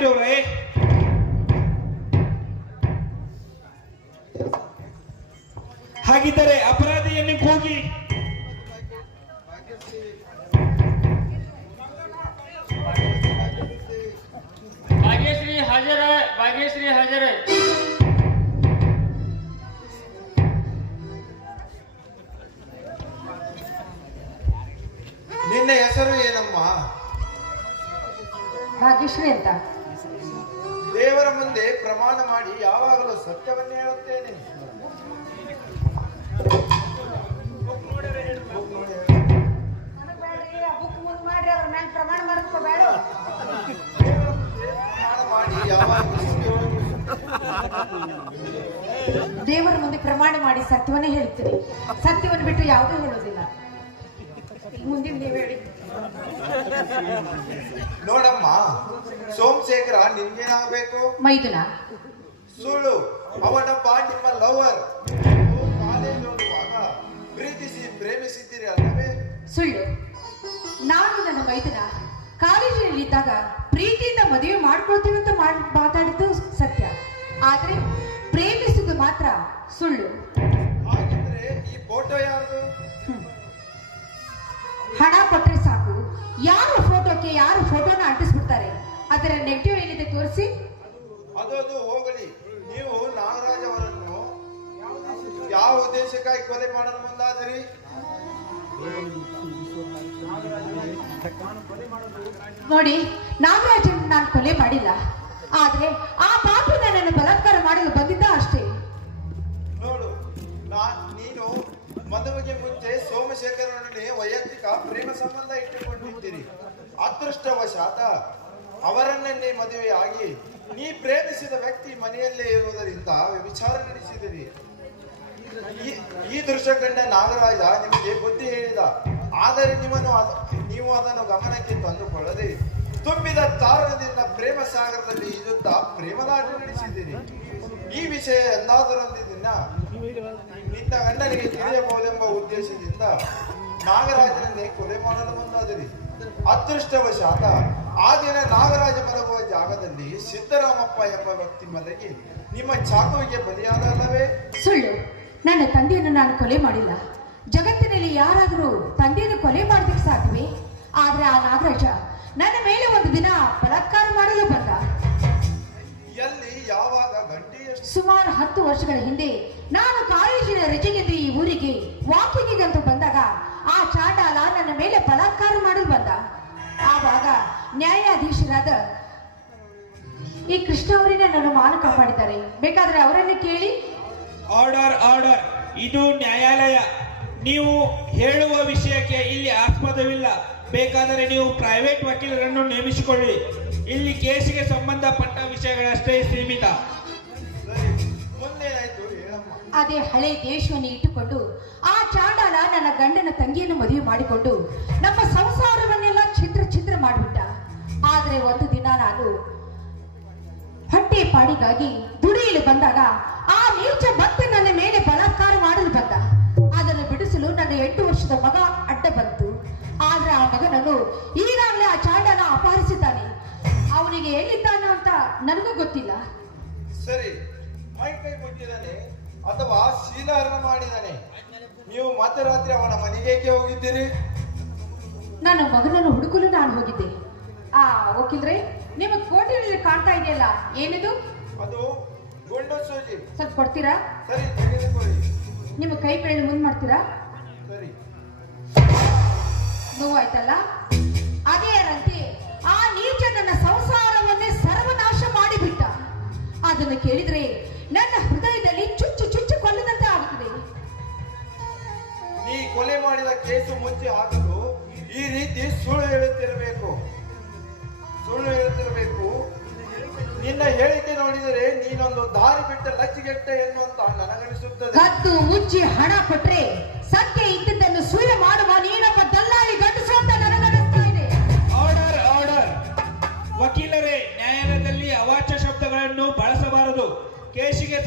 ಇರೋರೇ ಹಾಗಿದ್ದರೆ ಅಪರಾಧಿಯನ್ನು ಕೂಗಿ. ಭಾಗ್ಯಶ್ರೀ ಹಾಜರ ಭಾಗ್ಯಶ್ರೀ ಹಾಜರ. ನಿನ್ನ ಹೆಸರು ಏನಮ್ಮ? ಭಾಗ್ಯಶ್ರೀ ಅಂತ. ದೇವರ ಮುಂದೆ ಪ್ರಮಾಣ ಮಾಡಿ ಯಾವಾಗಲೂ ಸತ್ಯವನ್ನೇ ಹೇಳುತ್ತೇನೆ. ದೇವರ ಮುಂದೆ ಪ್ರಮಾಣ ಮಾಡಿ ಸತ್ಯವನ್ನೇ ಹೇಳ್ತೀನಿ. ಸತ್ಯವನ್ನು ಬಿಟ್ಟು ಯಾವುದೂ ಹೇಳೋದಿಲ್ಲ ಮುಂದಿನ ನೀವು ಹೇಳಿ. ನೋಡಮ್ಮ ಸೋಮಶೇಖರ ನಿನ್ಗೇನಾಗಬೇಕು? ಮೈದುನ. ಸುಳ್ಳು. ಅವನಪ್ಪ ನಿಮ್ಮ ಲವರ್. ಕಾಲೇಜ್ ಓದುವಾಗ ಪ್ರೀತಿಸಿ ಪ್ರೇಮಿಸಿದ್ದೀರಿ ಅಲ್ಲವೇ? ಸುಳ್ಳು. ನಾನು ನನ್ನ ಮೈದುನ ಕಾಲೇಜಿನಲ್ಲಿ ಇದ್ದಾಗ ಪ್ರೀತಿಯಿಂದ ಮದುವೆ ಮಾಡ್ಕೊಳ್ತೀವಿ ಅಂತ ಮಾತಾಡಿದ್ದು ಸತ್ಯ. ಆದ್ರೆ ಪ್ರೇಮಿಸಿದ್ದು ಮಾತ್ರ ಸುಳ್ಳು. ಹಾಗಿದ್ರೆ ಈ ಫೋಟೋ ಯಾರು ಹಣ ಕೊಟ್ರೆ ಸಾಕು. ಯಾರು ಫೋಟೋಕ್ಕೆ ಯಾರು ಫೋಟೋನ ಅಂಟಿಸ್ಬಿಡ್ತಾರೆ? ಅದರ ನೆಗೆಟಿವ್ ಏನಿದೆ ತೋರಿಸಿ? ಅದು ಅದು ಹೋಗಲಿ. ನೀವು ನಾಗರಾಜ್ ಅವರನ್ನು ಯಾವ ಉದ್ದೇಶಕ್ಕಾಗಿ ಕೊಲೆ ಮಾಡಲು ಮುಂದಾದಿರಿ? ನೋಡಿ ನಾಗರಾಜನ್ ನಾನು ಕೊಲೆ ಮಾಡಿಲ್ಲ. ಆದ್ರೆ ಆ ಪಾಪಿ ನನ್ನನ್ನು ಬಲಾತ್ಕಾರ ಮಾಡಲು ಬಂದಿದ್ದ ಅಷ್ಟೇ. ನೋಡು ನೀನು ಮದುವೆಗೆ ಮುಂಚೆ ಸೋಮಶೇಖರನೊಡನೆ ವೈಯಕ್ತಿಕ ಪ್ರೇಮ ಸಂಬಂಧ ಇಟ್ಟುಕೊಂಡಿದ್ದೀರಿ. ಅದೃಷ್ಟವಶಾತ ಅವರನ್ನೇ ಮದುವೆಯಾಗಿ, ನೀ ಪ್ರೇಮಿಸಿದ ವ್ಯಕ್ತಿ ಮನೆಯಲ್ಲೇ ಇರುವುದರಿಂದ ವಿಚಾರ ನಡೆಸಿದಿರಿ ಈ ದೃಶ್ಯ ಕಂಡ ನಾಗರಾಜ ನಿಮಗೆ ಬುದ್ಧಿ ಹೇಳಿದ, ಆದರೆ ನಿಮ್ಮನ್ನು ನೀವು ಅದನ್ನು ಗಮನಕ್ಕೆ ತಂದುಕೊಳ್ಳದೆ ತುಂಬಿದ ತಾರಣದಿಂದ ಪ್ರೇಮ ಸಾಗರದಲ್ಲಿ ಈಜುತ್ತಾ ಪ್ರೇಮದಾಟ ನಡೆಸಿದ್ದೀರಿ. ಈ ವಿಷಯ ಎಂದಾದರೊಂದು ದಿನ ನಿನ್ನ ಗಂಡನಿಗೆ ತಿಳಿಯಬಹುದೆಂಬ ಉದ್ದೇಶದಿಂದ ನಾಗರಾಜನನ್ನೇ ಕೊಲೆ ಮಾಡಲು ಮುಂದಾದಿರಿ. ಅದೃಷ್ಟವಶಾತ ಆ ದಿನ ನಾಗರಾಜ ಮಲಗುವ ಜಾಗದಲ್ಲಿ ಸಿದ್ದರಾಮಪ್ಪ ಎಂಬ ವ್ಯಕ್ತಿ ಮಲಗಿ ನಿಮ್ಮ ಚಾಕುವಿಗೆ ಬಲಿಯಾದಲ್ಲವೇ ಸುಳ್ಳು. ನನ್ನ ತಂದೆಯನ್ನು ನಾನು ಕೊಲೆ ಮಾಡಿಲ್ಲ. ಜಗತ್ತಿನಲ್ಲಿ ಯಾರಾದರೂ ತಂದೆಯನ್ನು ಕೊಲೆ ಮಾಡೋದಕ್ಕೆ ಸಾಧ್ಯವೇ? ಆದ್ರೆ ಆ ನಾಗರಾಜ ನನ್ನ ಮೇಲೆ ಒಂದು ದಿನ ಬಲಾತ್ಕಾರ ಮಾಡಲು ಬಂದ. ಎಲ್ಲಿ ಯಾವಾಗ ಸುಮಾರು ಹತ್ತು ವರ್ಷಗಳ ಹಿಂದೆ ನಾನು ಕಾಲೇಜಿನ ರಜೆಗೆಂದು ಈ ಊರಿಗೆ ವಾಕಿಂಗಿಗಂತೂ ಬಂದಾಗ ಆ ಚಾಂಡಾಲ ನನ್ನ ಮೇಲೆ ಬಲಾತ್ಕಾರ ಮಾಡಲು ಬಂದ. ಆವಾಗ ನ್ಯಾಯಾಧೀಶರಾದ ಈ ಕೃಷ್ಣ ಅವರೇ ನನ್ನ ಮಾನ ಕಾಪಾಡಿದ್ದಾರೆ. ಬೇಕಾದ್ರೆ ಅವರನ್ನು ಕೇಳಿ. Order order. ಇದು ನ್ಯಾಯಾಲಯ. ನೀವು ಹೇಳುವ ವಿಷಯಕ್ಕೆ ಇಲ್ಲಿ ಆಸ್ಪದವಿಲ್ಲ. ಬೇಕಾದರೆ ನೀವು ಪ್ರೈವೇಟ್ ವಕೀಲರನ್ನು ನೇಮಿಸಿಕೊಳ್ಳಿ. ಇಲ್ಲಿ ಕೇಸಿಗೆ ಸಂಬಂಧಪಟ್ಟ ವಿಷಯಗಳಷ್ಟೇ ಸೀಮಿತ. ಅದೇ ಹಳೆ ದೇಶವನ್ನು ಇಟ್ಟುಕೊಂಡು ಆ ಚಾಂಡಾಲ ನನ್ನ ಗಂಡನ ತಂಗಿಯನ್ನು ಮದುವೆ ಮಾಡಿಕೊಂಡು ನಮ್ಮ ಸಂಸಾರವನ್ನೆಲ್ಲ ಚಿತ್ರ ಚಿತ್ರ ಮಾಡಿಬಿಟ್ಟ. ಆದ್ರೆ ಒಂದು ದಿನ ನಾನು ಹೊಟ್ಟೆ ಪಾಡಿಗಾಗಿ ದುಡಿಯಲು ಬಂದಾಗ ಆ ನೀಚ ಮತ್ತೆ ನನ್ನ ಮೇಲೆ ಬಲಾತ್ಕಾರ ಮಾಡಲು ಬಂದ. ಅದನ್ನು ಬಿಡಿಸಲು ನನ್ನ ಎಂಟು ವರ್ಷದ ಮಗ ಅಡ್ಡ ಬಂತು. ಆದ್ರೆ ಆ ಮಗನನ್ನು ಈಗಾಗಲೇ ಆ ಚಾಂಡಾಲ ಅಪಹರಿಸಿದ್ದಾನೆ. ಅವನಿಗೆ ಎಲ್ಲಿದ್ದಾನ ಅಂತ ನನಗೂ ಗೊತ್ತಿಲ್ಲ. ಸರಿ, ಮೈ ಕೈ ಮುಟ್ಟಿದಾನೆ ಅಥವಾ ಶೀಲಹರಣ ಮಾಡಿದಾನೆ ನೀವು ಮಧ್ಯರಾತ್ರಿ ಅವನ ಮನೆಗೇಕೆ ಹೋಗಿದ್ದೀರಿ? ನನ್ನ ಮಗನನ್ನು ಹುಡುಕಲು ನಾನು ಹೋಗಿದ್ದೆ. ಆ ವಕೀಲ್ರೆ ನಿಮ್ಮ ಕೋಟೆಯಲ್ಲಿ ಕಾಣ್ತಾ ಇದೆಯಲ್ಲ ಏನಿದು? ಅದು ಗುಂಡು ಸೂಜಿ. ಸ್ವಲ್ಪ ಕೊಡ್ತೀರಾ? ಸರಿ ತೆಗೆದುಕೊಳ್ಳಿ. ನಿಮ್ಮ ಕೈ ಬೆರಳು ಮುಂದೆ ಮಾಡ್ತೀರಾ? ಸರಿ. ನೋವಾಯ್ತಲ್ಲ? ಅದೇ ರಂತೆ ಆ ನೀಚ ನನ್ನ ಸಂಸಾರವನ್ನೇ ಸರ್ವನಾಶ ಮಾಡಿಬಿಟ್ಟ. ಅದನ್ನು ಕೇಳಿದ್ರೆ ನನ್ನ ಹೃದಯದಲ್ಲಿ ಚುಚ್ಚು ಚುಚ್ಚು ಕೊಲ್ಲದಂತೆ ಆಗುತ್ತದೆ. ನೀ ಕೊಲೆ ಮಾಡಿದ ಕೇಸು ಮುಚ್ಚಿ ಹಾಕಲು ಈ ರೀತಿ ಸುಳ್ಳು ಹೇಳುತ್ತಿರಬೇಕು. ಸುಳ್ಳು ಹೇಳುತ್ತಿರಬೇಕು. ನಿನ್ನ ಹೇಳಿಕೆ ನೋಡಿದರೆ ನೀನೊಂದು ದಾರಿ ಬಿಟ್ಟ ಲಚ್ಚಿಗೆಟ್ಟ ಎನ್ನುವಂತ ನನಗನಿಸುತ್ತದೆ. ಕದ್ದು ಮುಚ್ಚಿ ಹಣ ಕೊಟ್ರೆ ಸತ್ಯ ಇದ್ದದ್ದನ್ನು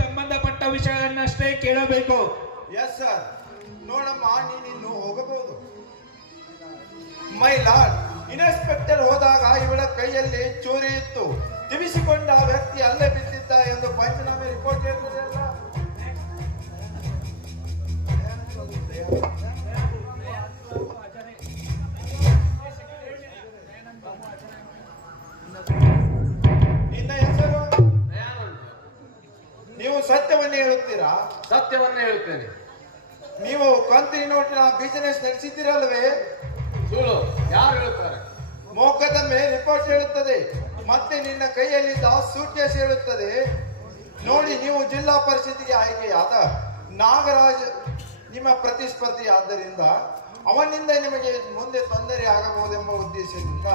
ಸಂಬಂಧಪಟ್ಟ ವಿಷಯಗಳನ್ನಷ್ಟೇ ಕೇಳಬೇಕು. ಎಸ್ ಸರ್ ನೋಡಮ್ಮ ನೀನಿನ್ನು ಹೋಗಬಹುದು. ಮೈ ಲಾರ್ಡ್ ಇನ್ಸ್ಪೆಕ್ಟರ್ ಹೋದಾಗ ಇವಳ ಕೈಯಲ್ಲಿ ಚೂರಿ ಇತ್ತು. ತಿಳಿಸಿಕೊಂಡ ವ್ಯಕ್ತಿ ಅಲ್ಲೇ ಬಿದ್ದಿದ್ದ ಎಂದು ಪಂಚನಾಮೆ ರಿಪೋರ್ಟ್ ಹೇಳ್ತದೆ ಹೇಳುತ್ತೇನೆ ನೀವು ಕಂತಿನ ನೋಟಿನ ಬಿಸಿನೆಸ್ ನಡೆಸಿದ್ದೀರಲ್ವೇ ಸುಳ್ಳು ಯಾರು ಹೇಳುತ್ತಾರೆ? ಮೊಕದ್ದಮೆ ರಿಪೋರ್ಟ್ ಹೇಳುತ್ತದೆ. ಮತ್ತೆ ನಿನ್ನ ಕೈಯಲ್ಲಿದ್ದ ಸೂಟ್ ಕೇಸ್ ಹೇಳುತ್ತದೆ. ನೋಡಿ ನೀವು ಜಿಲ್ಲಾ ಪರಿಷತ್ತಿಗೆ ಆಯ್ಕೆಯಾದ ನಾಗರಾಜ್ ನಿಮ್ಮ ಪ್ರತಿಸ್ಪರ್ಧಿ ಆದ್ದರಿಂದ ಅವನಿಂದ ನಿಮಗೆ ಮುಂದೆ ತೊಂದರೆ ಆಗಬಹುದೆಂಬ ಉದ್ದೇಶದಿಂದ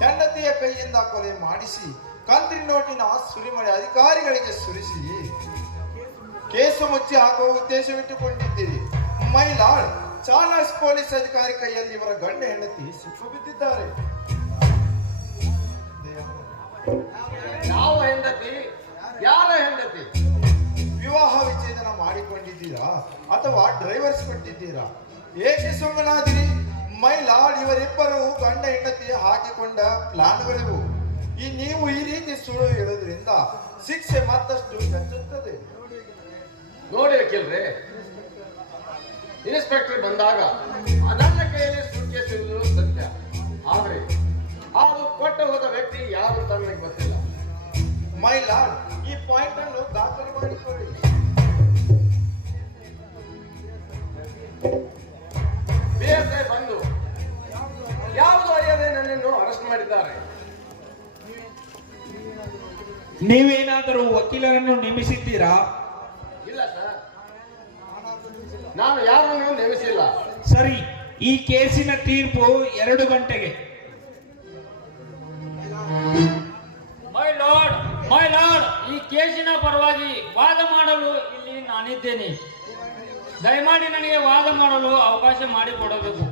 ಹೆಂಡತಿಯ ಕೈಯಿಂದ ಕೊಲೆ ಮಾಡಿಸಿ ಕಂತ್ರಿ ನೋಟಿನ ಸುರಿಮಳೆ ಅಧಿಕಾರಿಗಳಿಗೆ ಸುರಿಸಿ ಕೇಸು ಮುಚ್ಚಿ ಹಾಕುವ ಉದ್ದೇಶವಿಟ್ಟುಕೊಂಡಿದ್ದೀರಿ. ಮೈ ಲಾರ್ಡ್ ಚಾರ್ಲಸ್ ಪೊಲೀಸ್ ಅಧಿಕಾರಿ ಕೈಯಲ್ಲಿ ಇವರ ಗಂಡ ಹೆಂಡತಿ ಸಿಕ್ಕು ಬಿದ್ದಿದ್ದಾರೆ. ಯಾವ ಹೆಂಡತಿ? ಯಾರ ಹೆಂಡತಿ? ವಿವಾಹ ವಿಚ್ಛೇದನ ಮಾಡಿಕೊಂಡಿದ್ದೀರಾ ಅಥವಾ ಡ್ರೈವರ್ಸ್ ಕೊಟ್ಟಿದ್ದೀರಾ? ಏಕೆ ಸುಮ್ಮನಾದಿರಿ ಮೈ ಲಾರ್ಡ್ ಇವರಿಬ್ಬರು ಗಂಡ ಹೆಂಡತಿ ಹಾಕಿಕೊಂಡ ಪ್ಲಾನ್ಗಳಿವು. ಈ ನೀವು ಈ ರೀತಿ ಸುಳ್ಳು ಹೇಳೋದ್ರಿಂದ ಶಿಕ್ಷೆ ಮತ್ತಷ್ಟು ಹೆಚ್ಚುತ್ತದೆ. ನೋಡಿ ವಕೀಲ್ರೆ ಇನ್ಸ್ಪೆಕ್ಟರ್ ಬಂದಾಗ ನನ್ನ ಕೈಯಲ್ಲಿ ಸುಟ್ಕೇಸ್ ಇರುವುದು ಸತ್ಯ. ಆದ್ರೆ ಅದು ಕೊಟ್ಟು ಹೋದ ವ್ಯಕ್ತಿ ಯಾರು ಅಂತ ನನಗೆ ಗೊತ್ತಿಲ್ಲ. ಮೈ ಲಾರ್ಡ್ ಈ ಪಾಯಿಂಟ್ ಅನ್ನು ದಾಖಲು ಮಾಡಿಕೊಳ್ಳಿ. ಬಿ ಎಸ್ ಐ ಬಂದು ಯಾವುದು ಅರಿಯದೆ ನನ್ನನ್ನು ಅರೆಸ್ಟ್ ಮಾಡಿದ್ದಾರೆ. ನೀವೇನಾದರೂ ವಕೀಲರನ್ನು ನೇಮಿಸಿದ್ದೀರಾ? ನಾನು ಯಾರನ್ನು ನೇಮಿಸಿಲ್ಲ. ಸರಿ ಈ ಕೇಸಿನ ತೀರ್ಪು ಎರಡು ಗಂಟೆಗೆ. ಮೈ ಲಾರ್ಡ್ ಮೈ ಲಾರ್ಡ್ ಈ ಕೇಸಿನ ಪರವಾಗಿ ವಾದ ಮಾಡಲು ಇಲ್ಲಿ ನಾನಿದ್ದೇನೆ. ದಯಮಾಡಿ ನನಗೆ ವಾದ ಮಾಡಲು ಅವಕಾಶ ಮಾಡಿಕೊಡಬೇಕು.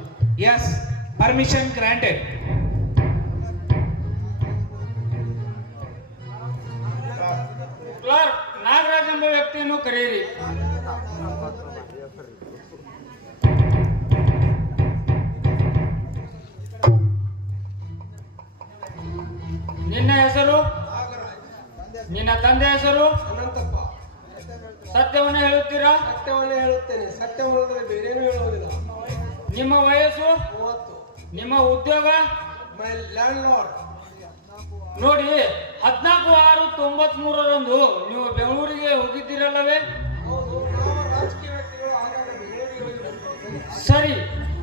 Yes permission granted clerk Nagaraj ಎಂಬ ವ್ಯಕ್ತಿಯನ್ನು ಕರೆಯಿರಿ. ನಿಮ್ಮ ಉದ್ಯೋಗ? ನೋಡಿ ಹದಿನಾಲ್ಕು ಆರು ತೊಂಬತ್ ಮೂರರಂದು ನೀವು ಬೆಂಗಳೂರಿಗೆ ಹೋಗಿದ್ದೀರಲ್ಲವೇ. ಸರಿ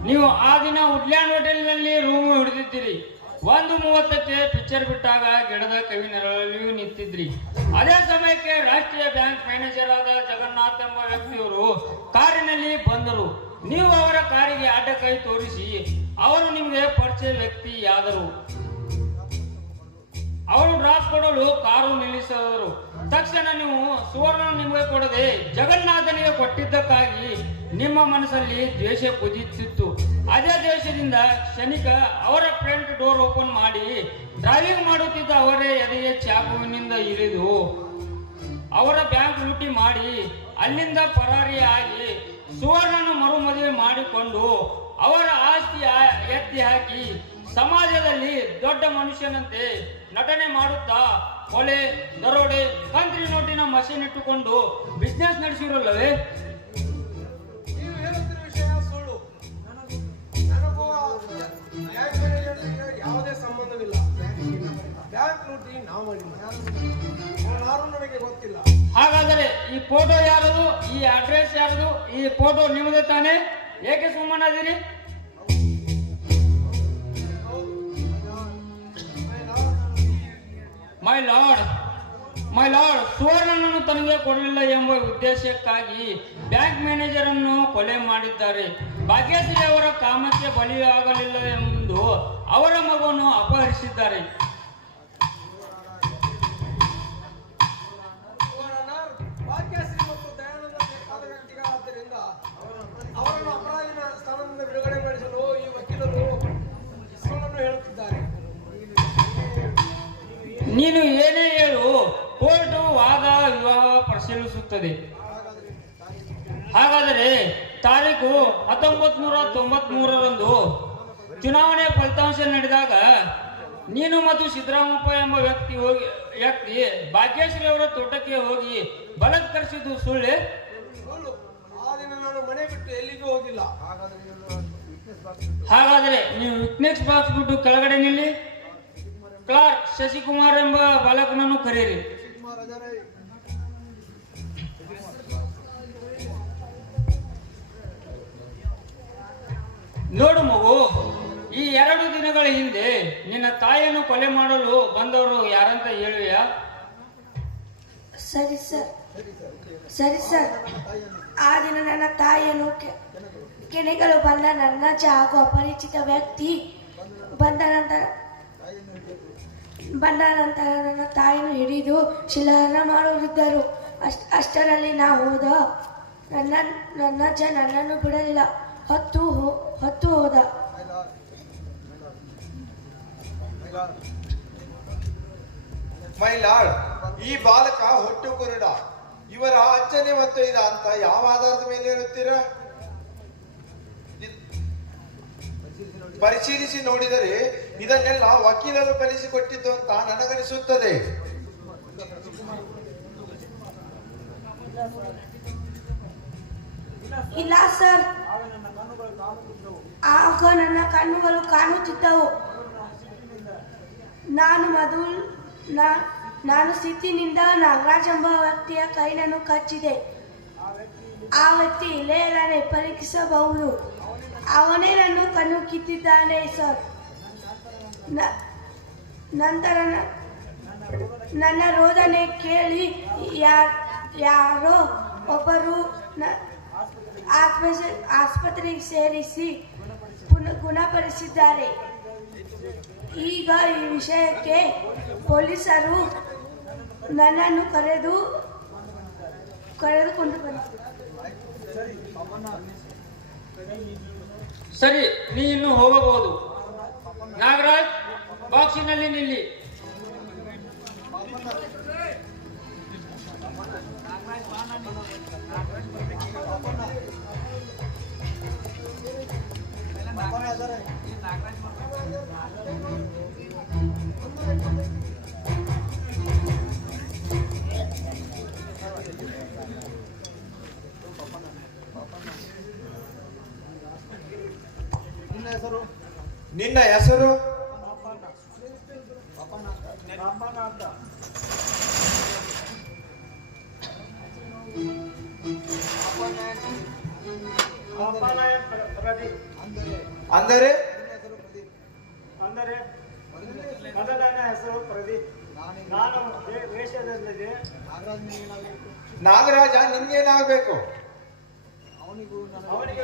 ನೀವು ಆ ದಿನ ಉಡ್ಲ್ಯಾಂಡ್ ಹೋಟೆಲ್ನಲ್ಲಿ ರೂಮ್ ಹಿಡಿದಿದ್ದೀರಿ. ಒಂದು ಮೂವತ್ತಕ್ಕೆ ಪಿಕ್ಚರ್ ಬಿಟ್ಟಾಗ ಗಿಡದ ಕವಿ ನೆರಳಲ್ಲಿಯೂ ನಿಂತಿದ್ರಿ. ಅದೇ ಸಮಯಕ್ಕೆ ರಾಷ್ಟ್ರೀಯ ಬ್ಯಾಂಕ್ ಮ್ಯಾನೇಜರ್ ಆದ ಜಗನ್ನಾಥ್ ಎಂಬ ವ್ಯಕ್ತಿಯವರು ಕಾರಿನಲ್ಲಿ ಬಂದರು. ನೀವು ಅವರ ಕಾರಿಗೆ ಅಡ್ಡ ಕೈ ತೋರಿಸಿ ಅವರು ನಿಮಗೆ ಪರಿಚಯ ವ್ಯಕ್ತಿ ಯಾದರು ಅವರು ಡ್ರಾಪ್ ಕೊಡಲು ಕಾರು ನಿಲ್ಲಿಸಿದರು. ತಕ್ಷಣ ನೀವು ಸುವರ್ಣ ನಿಮಗೆ ಕೊಡದೆ ಜಗನ್ನಾಥನಿಗೆ ಕೊಟ್ಟಿದ್ದಕ್ಕಾಗಿ ನಿಮ್ಮ ಮನಸ್ಸಲ್ಲಿ ದ್ವೇಷ ಕುದಿಯುತ್ತಿತ್ತು ಅದೇ ದ್ವೇಷದಿಂದ ಶನಿಕ ಅವರ ಫ್ರಂಟ್ ಡೋರ್ ಓಪನ್ ಮಾಡಿ ಡ್ರೈವಿಂಗ್ ಮಾಡುತ್ತಿದ್ದ ಅವರೇ ಎದೆಗೆ ಚಾಕುವಿನಿಂದ ಇರಿದು ಅವರ ಬ್ಯಾಂಕ್ ಲೂಟಿ ಮಾಡಿ, ಅಲ್ಲಿಂದ ಪರಾರಿಯಾಗಿ ಸುವರ್ಣನ ಮರುಮದುವೆ ಮಾಡಿಕೊಂಡು ಅವರ ಆಸ್ತಿ ಎತ್ತಿ ಹಾಕಿ ಸಮಾಜದಲ್ಲಿ ದೊಡ್ಡ ಮನುಷ್ಯನಂತೆ ನಟನೆ ಮಾಡುತ್ತಾ ಕೊಲೆ ದರೋಡೆ ಕಂತ್ರಿ ನೋಟಿನ ಮಷೀನ್ ಇಟ್ಟುಕೊಂಡು ಬಿಸ್ನೆಸ್ ನಡೆಸಿರಲ್ಲವೇ? ನೀವು ಹೇಳುತ್ತಿರುವ ಬ್ಯಾಂಕ್ ನಾವು ಗೊತ್ತಿಲ್ಲ. ಹಾಗಾದರೆ ಈ ಫೋಟೋ ಯಾರದು? ಈ ಅಡ್ರೆಸ್ ಯಾರದು? ಈ ಫೋಟೋ ನಿಮ್ಮದೇ ತಾನೆ? ಏಕೆ ಸುಮ್ಮನಾದಿರಿ? ಮೈ ಲಾರ್ಡ್ ಮೈ ಲಾರ್ಡ್ ಸುವರ್ಣನನ್ನು ತನಗೆ ಕೊಡಲಿಲ್ಲ ಎಂಬ ಉದ್ದೇಶಕ್ಕಾಗಿ ಬ್ಯಾಂಕ್ ಮ್ಯಾನೇಜರ್ ಅನ್ನು ಕೊಲೆ ಮಾಡಿದ್ದಾರೆ. ಭಾಗ್ಯಶ್ರೀ ಅವರ ಕಾಮಕ್ಕೆ ಬಲಿಯಾಗಲಿಲ್ಲ ಎಂದು ಅವರ ಮಗುವನ್ನು ಅಪಹರಿಸಿದ್ದಾರೆ. ನೀನು ಏನೇ ಹೇಳು ಕೋರ್ಟು ವಾದ ವಿವಾಹ ಪರಿಶೀಲಿಸುತ್ತದೆ. ಹಾಗಾದರೆ ತಾರೀಕು ಹತ್ತೊಂಬತ್ ನೂರ ತೊಂಬತ್ ಮೂರರಂದು ಚುನಾವಣೆ ಫಲಿತಾಂಶ ನಡೆದಾಗ ನೀನು ಮತ್ತು ಸಿದ್ದರಾಮಪ್ಪ ಎಂಬ ವ್ಯಕ್ತಿ ಹೋಗಿ ವ್ಯಕ್ತಿ ಭಾಗ್ಯಶ್ರೀ ಅವರ ತೋಟಕ್ಕೆ ಹೋಗಿ ಬಲತ್ಕರಿಸಿದ್ದು ಸುಳ್ಳೆ? ಸುಳ್ಳು. ಆ ದಿನ ನಾನು ಮನೆ ಬಿಟ್ಟು ಎಲ್ಲಿಗೂ ಹೋಗಿಲ್ಲ. ಹಾಗಾದರೆ ನೀವು ವಿಟ್ನೆಸ್ ಬಾಕ್ಸ್ ಬಿಟ್ಟು ಕೆಳಗಡೆ ನಿಲ್ಲಿ. ಕ್ಲಾರ್ಕ್ ಶಶಿಕುಮಾರ್ ಎಂಬ ಬಾಲಕನನ್ನು ಕರೆಯಿರಿ. ನೋಡು ಮಗು, ಈ ಎರಡು ದಿನಗಳ ಹಿಂದೆ ನಿನ್ನ ತಾಯಿಯನ್ನು ಕೊಲೆ ಮಾಡಲು ಬಂದವರು ಯಾರಂತ ಹೇಳುವೆಯಾ? ಸರಿ ಸರ್. ಸರಿ ಸರ್. ಆ ದಿನ ನನ್ನ ತಾಯಿಯನ್ನು ಕೆನೆಗಳು ಬಂದ ನನ್ನ ಹಾಗೂ ಅಪರಿಚಿತ ವ್ಯಕ್ತಿ ಬಂದ ನಂತರ ಬಂದ ನಂತರ ನನ್ನ ತಾಯಿನ ಹಿಡಿದು ಶಿಲಾರಣ ಮಾಡುತ್ತಿದ್ದರು. ಅಷ್ಟ ಅಷ್ಟರಲ್ಲಿ ನಾ ಹೋದ. ನನ್ನ ನನ್ನ ಅಜ್ಜ ನನ್ನನ್ನು ಬಿಡಲಿಲ್ಲ. ಹತ್ತು ಹೋ- ಹತ್ತು ಹೋದ. ಮೈಲಾಳ್ ಈ ಬಾಲಕ ಹೊಟ್ಟು ಕುರುಡ ಇವರ ಅಜ್ಜನೇ ಮತ್ತು ಇದ ಅಂತ ಯಾವ ಆಧಾರದ ಮೇಲೆ ಹೇಳುತ್ತೀರಾ? ಪರಿಶೀಲಿಸಿ ನೋಡಿದರೆ ಇದನ್ನೆಲ್ಲ ವಕೀಲರು ಕಲಿಸಿಕೊಟ್ಟಿದ್ದು ಅಂತ ನನಗನಿಸುತ್ತದೆ. ಇಲ್ಲ ಸರ್. ಆಗ ನನ್ನ ಕಣ್ಣುಗಳು ಕಾಣುತ್ತಿದ್ದವು. ನಾನು ಮಧು ನಾನು ಸ್ಥಿತಿನಿಂದ ನಾಗರಾಜ್ ಎಂಬ ವ್ಯಕ್ತಿಯ ಕೈಲನ್ನು ಕಚ್ಚಿದೆ. ಆ ವ್ಯಕ್ತಿ ಇಲ್ಲೇ ಪರೀಕ್ಷಿಸಬಹುದು. ಅವನೇ ನನ್ನ ಕಣ್ಣು ಕಿತ್ತಿದ್ದಾನೆ ಸರ್ ನಂತರ ನನ್ನ ರೋದನೆ ಕೇಳಿ ಯಾರು ಒಬ್ಬರು ಆಸ್ಪತ್ರೆಗೆ ಸೇರಿಸಿ ಗುಣಪಡಿಸಿದ್ದಾರೆ. ಈಗ ಈ ವಿಷಯಕ್ಕೆ ಪೊಲೀಸರು ನನ್ನನ್ನು ಕರೆದು, ಕರೆದುಕೊಂಡು ಬಂದರು ಸರಿ ನೀ ಇನ್ನು ಹೋಗಬಹುದು ನಾಗರಾಜ್ ಬಾಕ್ಸಿನಲ್ಲಿ ನಿಲ್ಲಿ ನಿನ್ನ ಹೆಸರು? ಅಂದರೆ? ಅಂದರೆ ಮೊದಲನೇ ಹೆಸರು ಪ್ರದೀಪ್. ನಾನು ವೇಷದಲ್ಲಿದೆ ನಾಗರಾಜ ನಿನ್ಗೇನಾಗಬೇಕು? ಅವನಿಗೆ ಅವನಿಗೆ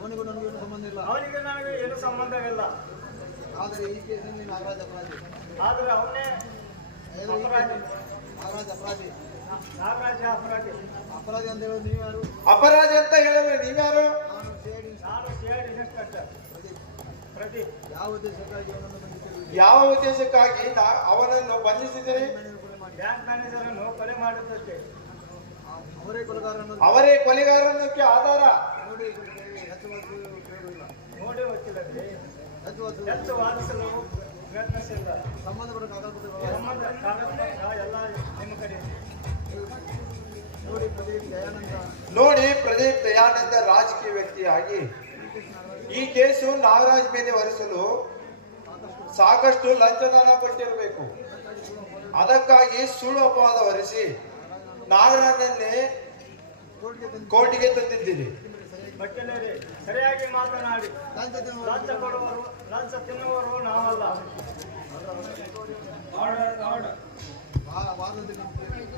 ನನಗೆ ಏನು ಸಂಬಂಧವಿಲ್ಲ. ಆದರೆ ಈ ಕೇಸಿನಲ್ಲಿ ನಾಗರಾಜ್ ಅಪರಾಧಿ ಆದರೆ ಅವನೇ ಅಪರಾಧಿ. ನಾಗರಾಜ್ ಅಪರಾಧಿ ನಾಗರಾಜ ಅಪರಾಧಿ. ಅಪರಾಧಿ ಅಂತ ಹೇಳೋದು ನೀವು ಯಾರು ಅಪರಾಧ ಅಂತ ಹೇಳಿದ್ರೆ ನೀವ್ಯಾರು? ನಾನು ಸೇರಿ ನಾನು ಸೇರಿ ಇನ್ಸ್ಪೆಕ್ಟರ್. ಪ್ರದೀಪ್. ಯಾವ ಉದ್ದೇಶಕ್ಕಾಗಿ ಅವನನ್ನು ಯಾವ ಉದ್ದೇಶಕ್ಕಾಗಿ ಅವನನ್ನು ಬಂಧಿಸಿದಿರಿ ಬ್ಯಾಂಕ್ ಮ್ಯಾನೇಜರ್ ಅನ್ನು ಕೊಲೆ ಕೊಲೆಗಾರ ಅವರೇ ಕೊಲೆಗಾರನಕ್ಕೆ ಆಧಾರ. ನೋಡಿ ಹೆಚ್ಚು ವಾದಿಸಲು ಕೇಳುವುದಿಲ್ಲ ನೋಡಿ ಗೊತ್ತಿಲ್ಲದೆ ವಾದಿಸಲು ಪ್ರಯತ್ನಿಸಿಲ್ಲ ಸಂಬಂಧಪಟ್ಟ ಸಂಬಂಧ ಎಲ್ಲ ನಿಮ್ಮ ಕಡೆ. ನೋಡಿ ಪ್ರದೀಪ್ ದಯಾನಂದ. ನೋಡಿ ಪ್ರದೀಪ್ ದಯಾನಂದ ರಾಜಕೀಯ ವ್ಯಕ್ತಿಯಾಗಿ ಈ ಕೇಸು ನಾಗರಾಜ್ ಮೇಲೆ ಹೊರಿಸಲು ಸಾಕಷ್ಟು ಲಂಚದಾನ ಕೊಟ್ಟಿರಬೇಕು. ಅದಕ್ಕಾಗಿ ಸುಳ್ಳು ಅಪವಾದ ಹೊರಿಸಿ ನಾಗರಾಜನ್ನೇ ಕೋರ್ಟಿಗೆ ತಂದಿದ್ದೀರಿ. ವಕೀಲರೇ ಸರಿಯಾಗಿ ಮಾತನಾಡಿ. ಲಂಚ ಕೊಡುವರು ಲಂಚ ತಿನ್ನುವರು ನಾವಲ್ಲ.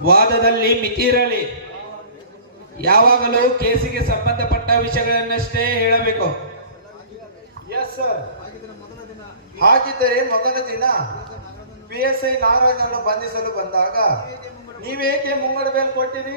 ವಾದದಲ್ಲಿ ಮಿತಿರಲಿ ಯಾವಾಗಲೂ ಕೇಸಿಗೆ ಸಂಬಂಧಪಟ್ಟ ವಿಷಯಗಳನ್ನಷ್ಟೇ ಹೇಳಬೇಕು. ಎಸ್ ಸರ್ ಹಾಗಿದ್ರೆ ಮೊದಲ ದಿನ ಹಾಗಿದ್ದರೆ ಮೊದಲ ದಿನ ಪಿ ಎಸ್ ಐ ನಾಗರಾಜ್ ಬಂಧಿಸಲು ಬಂದಾಗ ನೀವೇಕೆ ಮುಂಗಡ ಬೇಲ್ ಕೊಟ್ಟಿರಿ?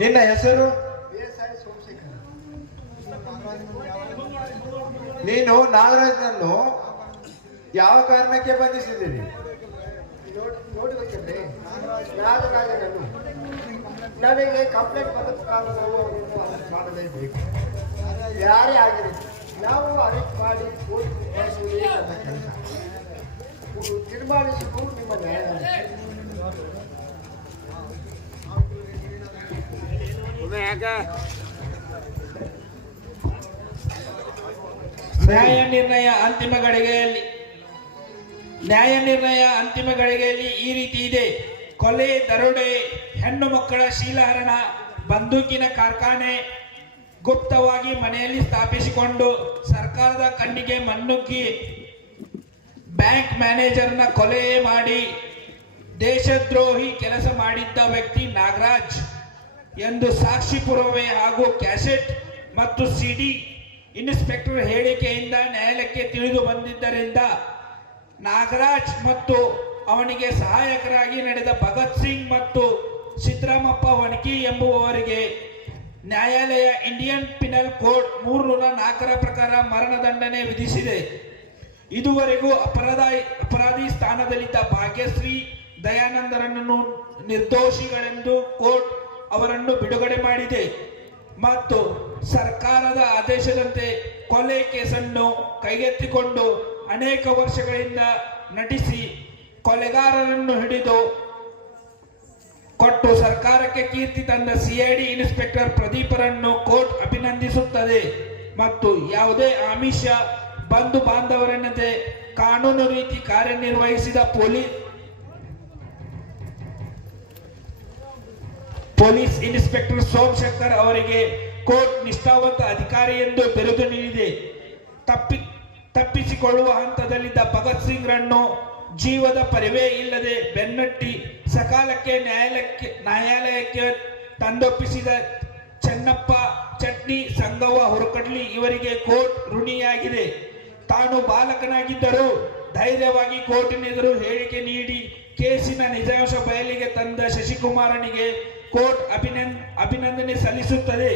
ನಿನ್ನ ಹೆಸರು? ನೀನು ನಾಗರಾಜನನ್ನು ಯಾವ ಕಾರಣಕ್ಕೆ ಬಂಧಿಸಿದ್ದೀರಿ? ನನಗೆ ಕಂಪ್ಲೇಂಟ್ ಬಂದ ಮಾಡಲೇಬೇಕು. ಯಾರೇ ಆಗಿರಲಿ, ನಾವು ಅರೆಸ್ಟ್ ಮಾಡಿ ತೀರ್ಮಾನಿಸುವುದು ನಿಮ್ಮ ನ್ಯಾಯಾಲಯ. ನ್ಯಾಯ ನಿರ್ಣಯ ಅಂತಿಮ ಗಳಿಗೆಯಲ್ಲಿ ನ್ಯಾಯ ನಿರ್ಣಯ ಅಂತಿಮ ಗಳಿಗೆಯಲ್ಲಿ ಈ ರೀತಿ ಇದೆ. ಕೊಲೆ, ದರೋಡೆ, ಹೆಣ್ಣು ಮಕ್ಕಳ ಶೀಲಹರಣ, ಬಂದೂಕಿನ ಕಾರ್ಖಾನೆ ಗುಪ್ತವಾಗಿ ಮನೆಯಲ್ಲಿ ಸ್ಥಾಪಿಸಿಕೊಂಡು ಸರ್ಕಾರದ ಕಣ್ಣಿಗೆ ಮಣ್ಣುಗ್ಗಿ ಬ್ಯಾಂಕ್ ಮ್ಯಾನೇಜರ್ನ ಕೊಲೆ ಮಾಡಿ ದೇಶದ್ರೋಹಿ ಕೆಲಸ ಮಾಡಿದ್ದ ವ್ಯಕ್ತಿ ನಾಗರಾಜ್. ಎಂದು ಸಾಕ್ಷಿ ಪುರಾವೆ ಹಾಗೂ ಕ್ಯಾಸೆಟ್ ಮತ್ತು ಸಿಡಿ ಇನ್ಸ್ಪೆಕ್ಟರ್ ಹೇಳಿಕೆಯಿಂದ ನ್ಯಾಯಾಲಯಕ್ಕೆ ತಿಳಿದು ಬಂದಿದ್ದರಿಂದ ನಾಗರಾಜ್ ಮತ್ತು ಅವನಿಗೆ ಸಹಾಯಕರಾಗಿ ನಡೆದ ಭಗತ್ ಸಿಂಗ್ ಮತ್ತು ಸಿದ್ದರಾಮಪ್ಪ ವಣಕಿ ಎಂಬುವವರಿಗೆ ನ್ಯಾಯಾಲಯ ಇಂಡಿಯನ್ ಪಿನಲ್ ಕೋಡ್ ಮೂರ್ನೂರ ನಾಲ್ಕರ ಪ್ರಕಾರ ಮರಣದಂಡನೆ ವಿಧಿಸಿದೆ. ಇದುವರೆಗೂ ಅಪರಾಧ ಅಪರಾಧಿ ಸ್ಥಾನದಲ್ಲಿದ್ದ ಭಾಗ್ಯಶ್ರೀ ದಯಾನಂದರನ್ನು ನಿರ್ದೋಷಿಗಳೆಂದು ಕೋರ್ಟ್ ಅವರನ್ನು ಬಿಡುಗಡೆ ಮಾಡಿದೆ. ಮತ್ತು ಸರ್ಕಾರದ ಆದೇಶದಂತೆ ಕೊಲೆ ಕೇಸನ್ನು ಕೈಗೆತ್ತಿಕೊಂಡು ಅನೇಕ ವರ್ಷಗಳಿಂದ ನಟಿಸಿ ಕೊಲೆಗಾರರನ್ನು ಹಿಡಿದು ಕೊಟ್ಟು ಸರ್ಕಾರಕ್ಕೆ ಕೀರ್ತಿ ತಂದ ಸಿಐಡಿ ಇನ್ಸ್ಪೆಕ್ಟರ್ ಪ್ರದೀಪರನ್ನು ಕೋರ್ಟ್ ಅಭಿನಂದಿಸುತ್ತದೆ. ಮತ್ತು ಯಾವುದೇ ಆಮಿಷ ಬಂಧು ಬಾಂಧವರೆನ್ನದೆ ಕಾನೂನು ರೀತಿ ಕಾರ್ಯನಿರ್ವಹಿಸಿದ ಪೊಲೀಸ್ ಪೊಲೀಸ್ ಇನ್ಸ್ಪೆಕ್ಟರ್ ಸೋಮಶಂಕರ್ ಅವರಿಗೆ ಕೋರ್ಟ್ ನಿಷ್ಠಾವಂತ ಅಧಿಕಾರಿ ಎಂದು ಬಿರುದು ನೀಡಿದೆ. ತಪ್ಪಿ, ತಪ್ಪಿಸಿಕೊಳ್ಳುವ ಹಂತದಲ್ಲಿದ್ದ ಭಗತ್ ಸಿಂಗ್ ರನ್ನು ಜೀವದ ಪರಿವೇ ಇಲ್ಲದೆ ಬೆನ್ನಟ್ಟಿ ಸಕಾಲಕ್ಕೆ ನ್ಯಾಯಾಲಯಕ್ಕೆ ನ್ಯಾಯಾಲಯಕ್ಕೆ ತಂದೊಪ್ಪಿಸಿದ ಚೆನ್ನಪ್ಪ ಚಟ್ನಿ ಸಂಗವ್ವ ಹೊರಕಡ್ಲಿ ಇವರಿಗೆ ಕೋರ್ಟ್ ಋಣಿಯಾಗಿದೆ. ತಾನು ಬಾಲಕನಾಗಿದ್ದರೂ ಧೈರ್ಯವಾಗಿ ಕೋರ್ಟಿನೆದುರು ಹೇಳಿಕೆ ನೀಡಿ ಕೇಸಿನ ನಿಜಾಂಶ ಬಯಲಿಗೆ ತಂದ ಶಶಿಕುಮಾರನಿಗೆ ಕೋರ್ಟ್ ಅಭಿನಂದ ಅಭಿನಂದನೆ ಸಲ್ಲಿಸುತ್ತದೆ.